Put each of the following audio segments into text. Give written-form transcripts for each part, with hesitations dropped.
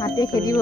হাতে খেদিব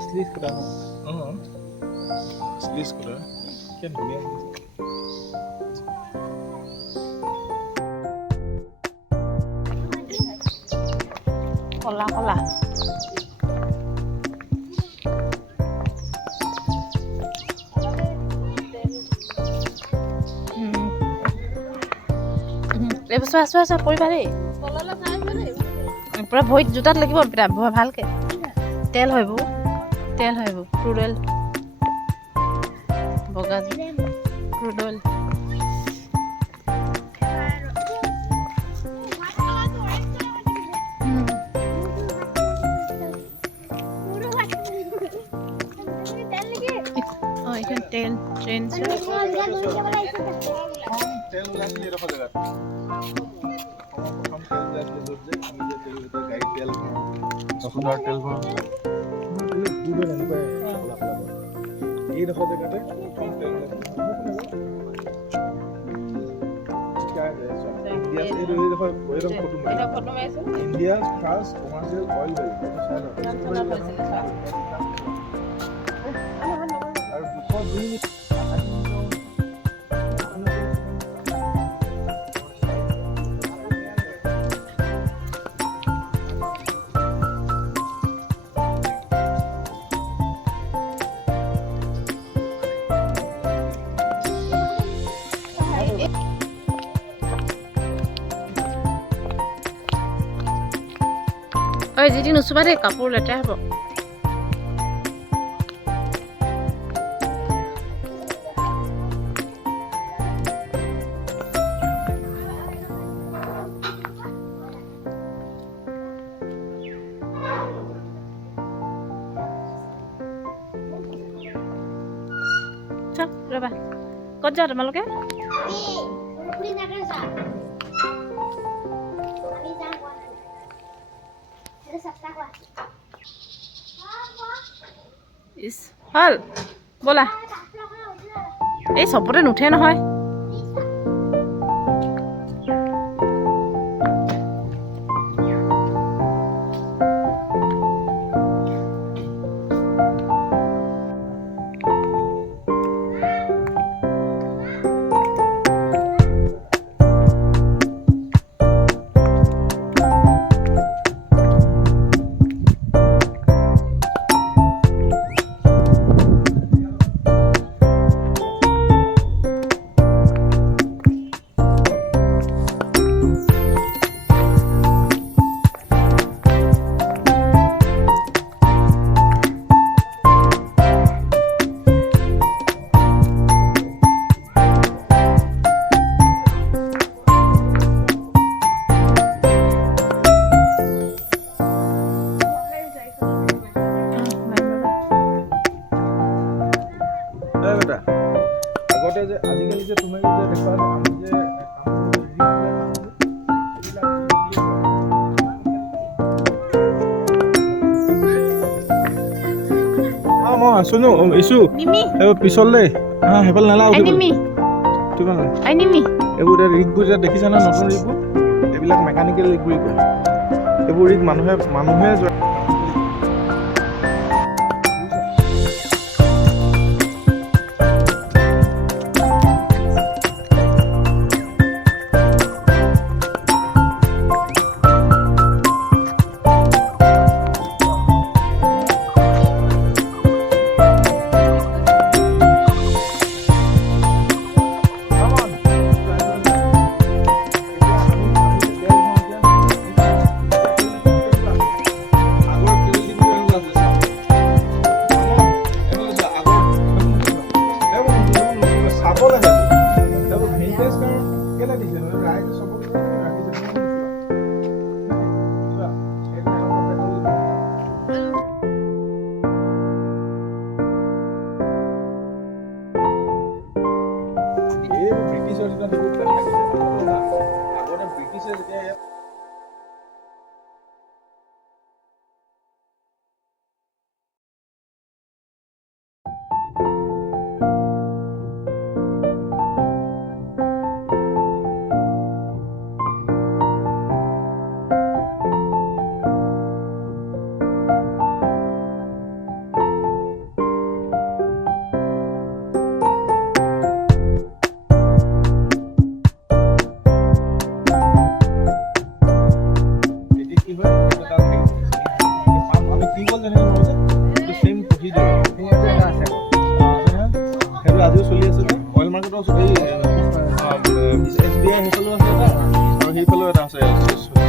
असली स्कूटर असली स्कूटर क्या दुनिया কলা কলা এবছৰ আছো আছো পৰিবা দেই পুৰা ভৰিত জোতাত লাগিব ভালকে তেল হয় বৌ তেল হয় বৌ ক্ৰুড অইল বগা ক্ৰুড অইল এখন তেল ট্রেন তেল লাগলে এরকম জায়গা প্রথম তেল লাগলে ধরছে আমি যে তেল গাড়ি তেল তখনকার তেল পুরো এনেকুৱা এই দেখো জায়গাতে প্ৰথম তেল India first commercial oil valley আৰ 202 ঐ যিটি নুচুবা দেই কাপোৰ লেতেৰা হ'ব ৰবা ক'ত যাওঁ তোমালোকে ইস হল ব'লা এই চবতে নুঠে নহয় আগতে যে আজিকালি যে তুমি যে দেখা আমি যে মই আছো ন ইছু পিছলে সেইফালে নালাগে কিমান আইনিমি এইবোৰ এতিয়া ৰিগবোৰ এতিয়া দেখিছা না নতুন ৰিগবোৰ এইবিলাক মেকানিকেল ৰিগ বুলি কয় এইবোৰ ৰিগ মানুহে ব্ৰিটিছৰ দিনত এইবোৰ থাকিছে আগতে ব্ৰিটিছে যেতিয়া ইয়াত আজিও চলি আছে যে অইল মাৰ্কেটৰ SBI সেইফালেও আছে এটা আৰু সেইফালেও এটা আছে